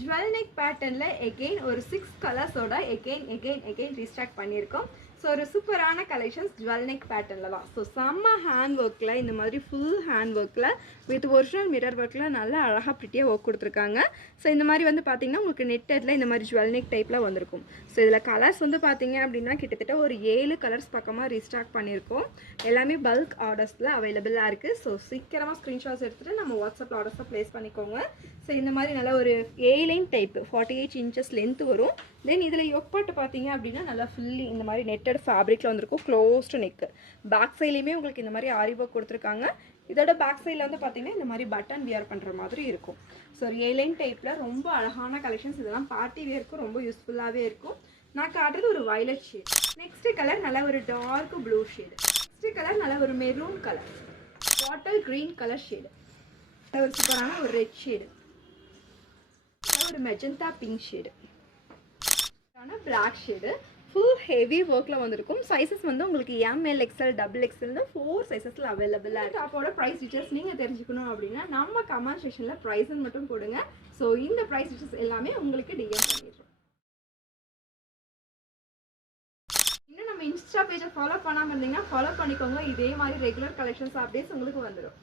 Jewel neck பேட்டர்னில் again ஒரு 6 கலர்ஸோட again restock பண்ணியிருக்கோம். ஸோ ஒரு சூப்பரான கலெக்ஷன்ஸ் ஜுவல் நெக் பேட்டர்னில் தான். ஸோ செம்ம ஹேண்ட் ஒர்க்கில் இந்த மாதிரி ஃபுல் ஹேண்ட் ஒர்க்கில் வித் ஒரிஜினல் மிரர் ஒர்க்கில் நல்லா அழகாக ப்ரிட்டியாக ஒர்க் கொடுத்துருக்காங்க. ஸோ இந்த மாதிரி வந்து பார்த்திங்கன்னா உங்களுக்கு நெட்டடில் இந்த மாதிரி ஜுவல் நெக் டைப்பில் வந்திருக்கும். ஸோ இதில் கலர்ஸ் வந்து பார்த்திங்க அப்படின்னா கிட்டத்தட்ட ஒரு 7 கலர்ஸ் பக்கமாக ரீஸ்டாக் பண்ணியிருக்கோம். எல்லாமே பல்க் ஆர்டர்ஸில் அவைலபிளாக இருக்குது. ஸோ சீக்கிரமாக ஸ்க்ரீன்ஷாட்ஸ் எடுத்துகிட்டு நம்ம வாட்ஸ்அப்பில் ஆர்டர்ஸை ப்ளேஸ் பண்ணிக்கோங்க. ஸோ இந்த மாதிரி நல்லா ஒரு A-லைன் டைப்பு 48 inches லென்த் வரும். தென் இதில் யோக்பாட்டு பார்த்தீங்க அப்படின்னா நல்லா ஃபுல்லி இந்த மாதிரி நெட்டட் ஃபேப்ரிக்கில் வந்திருக்கும். Closed neck. பேக் சைட்லேயுமே உங்களுக்கு இந்த மாதிரி ஆரி ஒர்க் கொடுத்துருக்காங்க. இதோட பேக் சைடில் வந்து பார்த்தீங்கன்னா இந்த மாதிரி பட்டன் வியர் பண்ணுற மாதிரி இருக்கும். ஸோ ஒரு A-லைன் டைப்பில் ரொம்ப அழகான கலெக்ஷன்ஸ். இதெல்லாம் பார்ட்டி வியருக்கும் ரொம்ப யூஸ்ஃபுல்லாகவே இருக்கும். நான் காட்டுறது ஒரு வயலட் ஷேட். நெக்ஸ்ட் கலர் நல்லா ஒரு dark blue shade. Next colour நல்லா ஒரு maroon colour. Bottle green colour shade. ஒரு சூப்பரான ஒரு ரெட் ஷேடு. ஒரு magenta pink shade. Black shade. Full heavy ஒர்க்கில் வந்திருக்கும். சைஸஸ் வந்து உங்களுக்கு ML XL XXL 4 சைஸஸில் அவைலபிளாக இருக்குது. டாப்போட ப்ரைஸ் டீட்டெயில்ஸ் நீங்கள் தெரிஞ்சுக்கணும் அப்படின்னா நம்ம கமெண்ட் செக்ஷனில் ப்ரைஸ்ன்னு மட்டும் போடுங்க. ஸோ இந்த ப்ரைஸ் டீட்டெயில்ஸ் எல்லாமே உங்களுக்கு டிஎம் பண்ணிடுறோம். இன்னும் நம்ம இன்ஸ்டா பேஜை ஃபாலோ பண்ணாமல் இருந்தீங்கன்னா ஃபாலோ பண்ணிக்கோங்க. இதே மாதிரி ரெகுலர் கலெக்ஷன்ஸ் அப்டேட்ஸ் உங்களுக்கு வந்துடும்.